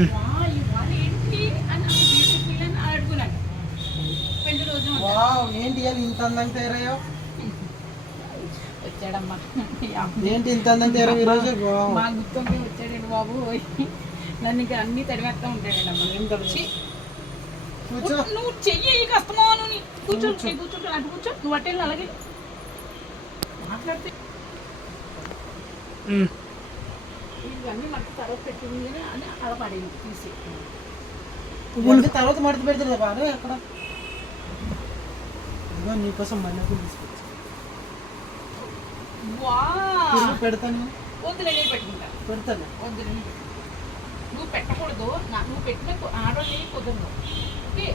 ఇవాళ ఏంటి అని బ్యూటిఫుల్ అని అడుగున్నాను. పెళ్లి రోజు ఏంటి ఇంత అందంగా తయారయ్యో? వచ్చాడమ్మా. ఏంటి ఇంత అందంగా తయారయ్యో ఈరోజు? మా గుర్తుంటే వచ్చాడండి బాబు. నన్ను ఇంకా అన్నీ తడివేస్తా ఉంటాడండి అమ్మ. ఏం తడిచి కూర్చో. నువ్వు చెయ్యి కష్టమాను. కూర్చో కూర్చుంటా అంటే కూర్చో. నువ్వు అట్టేళ్ళు అలాగే మాట్లాడితే ఇవన్నీ మట్టి తర్వాత పెట్టింది అని అలా పడేది తీసి తర్వాత మడత పెడుతుంది బాగా అక్కడ. ఇదిగో నీకోసం మల్లెపూలు తీసుకొచ్చి పెడతాను. వద్దు నేనే పెట్టుకుంటా. పెడతాను. వద్దు నేను నువ్వు పెట్టకూడదు. నువ్వు పెట్టిన ఆడవాళ్ళు కుదరదు. ఓకే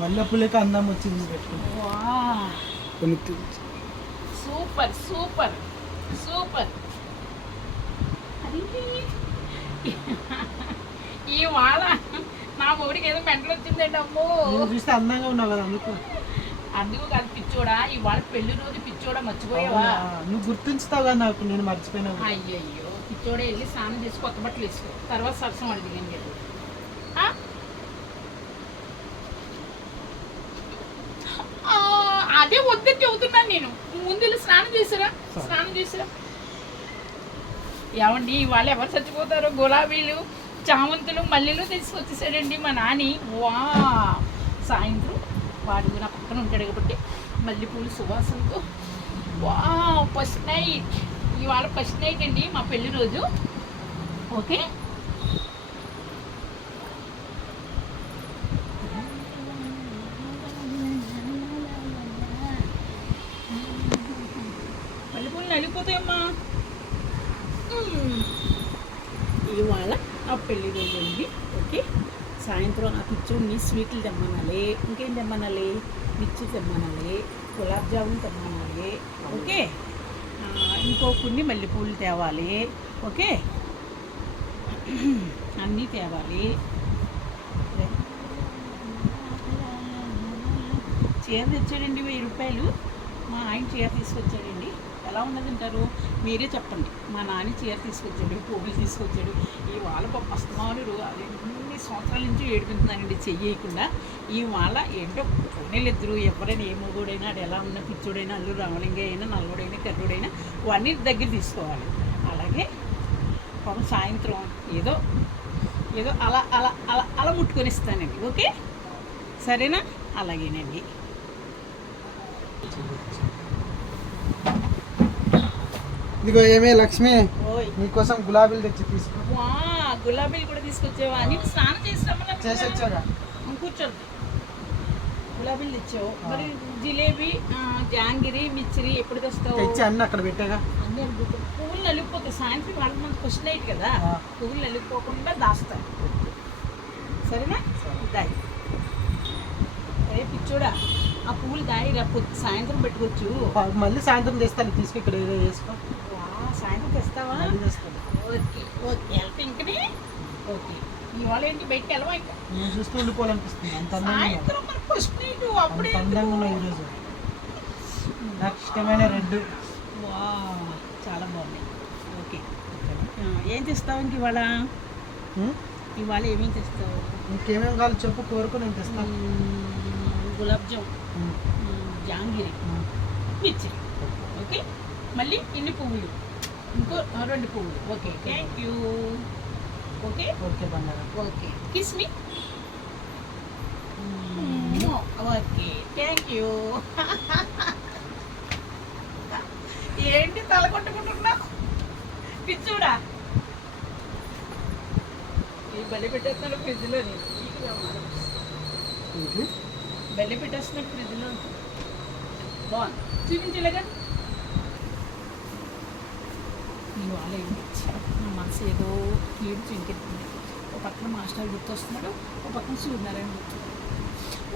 మల్లెపూలకి అందం వచ్చింది పెట్టుకుంటా. Super super super. ఇవాళ నా మొగుడికి ఏదో మెంటలు వచ్చిందండి. అమ్మో చూస్తే అందంగా ఉన్నావు కదా అందుకు కాదు పిచ్చోడా. ఇవాళ పెళ్లి రోజు పిచ్చోడా మర్చిపోయావా? నువ్వు గుర్తుంచుతావు కదా నాకు. నేను మర్చిపోయినా. అయ్యయ్యో పిచ్చోడా వెళ్ళి స్నానం చేసి కొత్త బట్టలు వేసుకో. తర్వాత సరసం అడిగింది కదా. అదే వద్దని చెబుతున్నాను నేను. ముందు వెళ్ళి స్నానం చేసిరా. ఏమండి ఇవాళ ఎవరు చచ్చిపోతారో గులాబీలు చామంతులు మల్లెలు తీసుకొచ్చేసాడండి మా నాని. సాయంత్రం వాడు నా పక్కన ఉంటాడు కాబట్టి మల్లెపూలు సువాసనతో ఫస్ట్ నైట్. ఇవాళ ఫస్ట్ నైట్ అండి మా పెళ్లి రోజు. ఓకే మల్లెపూలు నలిగిపోతాయమ్మా. ఇవాళ ఆ పెళ్లి రోజు అండి. ఓకే సాయంత్రం ఆ పిచ్చోడిని స్వీట్లు తెమ్మనాలి. ఇంకేం తెమ్మనాలి? మిర్చి తెమ్మనాలి, గులాబ్ జామున్ తెమ్మనాలి. ఓకే ఇంకో కొన్ని మల్లెపూలు తేవాలి. ఓకే అన్నీ తేవాలి. చీర తెచ్చాడండి 1000 రూపాయలు. మా ఆయన చీర తీసుకొచ్చాడండి. ఎలా ఉన్నదంటారు మీరే చెప్పండి. మా నాన్న చీర తీసుకొచ్చాడు, పువ్వులు తీసుకొచ్చాడు. ఇవాళ అస్తమాలు అన్ని సంవత్సరాల నుంచి ఏడిపించున్నానండి చెయ్యకుండా. ఇవాళ ఏంటో కొనేళ్ళిద్దరు ఎవరైనా ఏ మొగుడైనా అది ఎలా ఉన్న పిచ్చోడైనా అల్లు రామలింగ అయినా నల్లుడైనా కర్రుడైనా అన్నీ దగ్గర తీసుకోవాలి. అలాగే పాపం సాయంత్రం ఏదో ఏదో అలా అలా అలా అలా ముట్టుకొని ఇస్తానండి. ఓకే సరేనా? అలాగేనండి. ఇదిగో ఏమే లక్ష్మి, నీకోసం గులాబీలు తెచ్చి తీసుకో. గులాబీలు కూడా తీసుకొచ్చావా? నీకు స్నానం చేసి వచ్చాగా. కూర్చోండి. గులాబీలు తెచ్చావు. మరి జిలేబీ, జాంగిరి, మిచ్చిరి ఎప్పుడు తెస్తావు? తెచ్చి అన్నీ అక్కడ పెట్టాగా. అన్నీ పువ్వులు నలిగిపోతాయి. సాయంత్రం వాళ్ళకి మనకు క్వశ్చన్ అయ్యి కదా. పువ్వులు నలిగిపోకుండా దాస్తాను. సరేనా? దాయి. అరే పిచ్చోడా ఆ పువ్వులు దాయి సాయంత్రం పెట్టుకోవచ్చు. మళ్ళీ సాయంత్రం తెస్తాను. తీసుకు ఇక్కడ ఏదో వేసుకో. సాయంత్రం తెస్తావా? ఓకే ఓకే వెళ్తా ఇంకనే. ఓకే ఇవాళ ఏంటి బయటకి వెళ్ళవా? ఇంకా నేను చూస్తూ ఉండిపోవాలనిపిస్తుంది. అంత సాయంత్రం మరి ఫస్ట్ నైట్ అప్పుడే అందంగా ఉన్నావు ఈరోజు. నాకు ఇష్టమైన రెడ్. చాలా బాగుంది. ఓకే ఏం తెస్తావు ఇంక ఇవాళ? ఇవాళ ఏమేమి తెస్తావు? ఇంకేమేమి కావాలి చెప్పు, కోరుకు నేను తెస్తాను. గులాబ్ జామ్, జాంగిరి, మిర్చి. ఓకే మళ్ళీ ఇన్ని పువ్వులు, ఇంకో 2 పువ్వులు. Okay thank you. Okay okay బంగారం. Okay kiss me. Okay thank you. ఏంటి తల కొట్టుకుంటున్నావు పిచ్చూడా? ఈ బలి పెట్టేస్తున్నాడు ఫ్రిడ్జ్లో. బెల్లి పెట్టేస్తున్నాడు ఫ్రిడ్జ్లో. బాగుంది చూపించలేగా. ఇవాళ ఏంటి నా మనసు ఏదో కీడు చింకెత్తుంది. ఒక పక్కన మాస్టర్ గుర్తొస్తున్నాడు, ఒక పక్కన సూర్యనారాయణ గుర్తున్నాడు.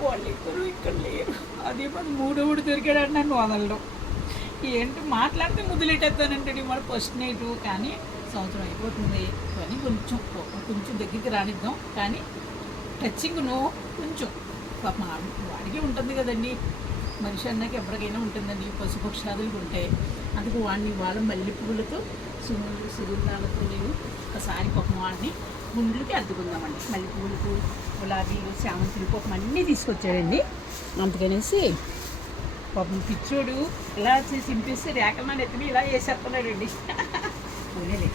వాళ్ళిద్దరూ ఇక్కడ లేరు. అదే మన మూడోడు దొరికాడు నన్ను వదలడం. ఏంటి మాట్లాడితే ముద్దులెట్టేస్తానంటే మన ఫస్ట్ నైట్. కానీ సంవత్సరం అయిపోతుంది. కానీ కొంచెం దగ్గరికి రానిద్దాం. కానీ టచింగ్ కొంచెం పాప వాడికి ఉంటుంది కదండి. మనిషి అన్నాక ఎవరికైనా ఉంటుందండి. పశుపక్షాదులకు ఉంటాయి. అందుకు వాడిని వాళ్ళ మల్లె పువ్వులతో సుగుణాలతో నేను ఒక్కసారి పాపం వాడిని గుండ్లకి అద్దుకుందామండి. మళ్ళీ పూలకు గులాబీలు చామంతులు పాపం అన్నీ తీసుకొచ్చాడండి. అందుకనేసి పాపం పిచ్చోడు ఇలా చింపేస్తే రేఖలు ఎత్తుని ఇలా వేసేస్తున్నాడండి. పోలేలే,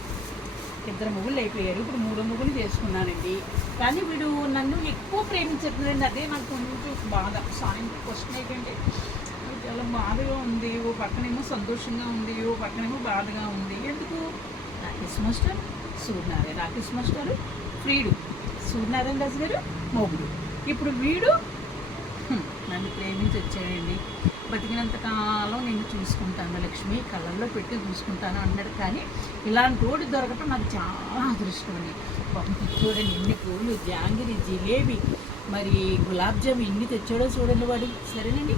2 మొగుళ్ళు అయిపోయారు, ఇప్పుడు 3వ మొగులు చేసుకున్నానండి. కానీ వీడు నన్ను ఎక్కువ ప్రేమించేస్తున్నాడండి. అదే నాకు కొంచెం బాధ. సాయం క్వశ్చన్ ఏంటంటే చాలా బాధగా ఉంది, ఓ పక్కనేమో సంతోషంగా ఉంది, ఓ పక్కనేమో బాధగా ఉంది. ఎందుకు? రాకేష్ మాస్టర్ సూర్యనారాయణ, రాకేష్ మాస్టర్ ఫ్రీడు, సూర్యనారాయణ రాజు గారు మొగుడు. ఇప్పుడు వీడు నన్ను ప్రేమించి వచ్చాడండి. బతికినంత కాలం నేను చూసుకుంటాను లక్ష్మి, కళ్ళల్లో పెట్టి చూసుకుంటాను అన్నాడు. కానీ ఇలాంటి రోడ్డు దొరకటం నాకు చాలా అదృష్టం అండి. పంపి చూడండి ఎన్ని పూలు, జాంగిరి, జిలేబీ, మరి గులాబ్ జామ్ ఎన్ని తెచ్చాడో చూడండి వాడు. సరేనండి.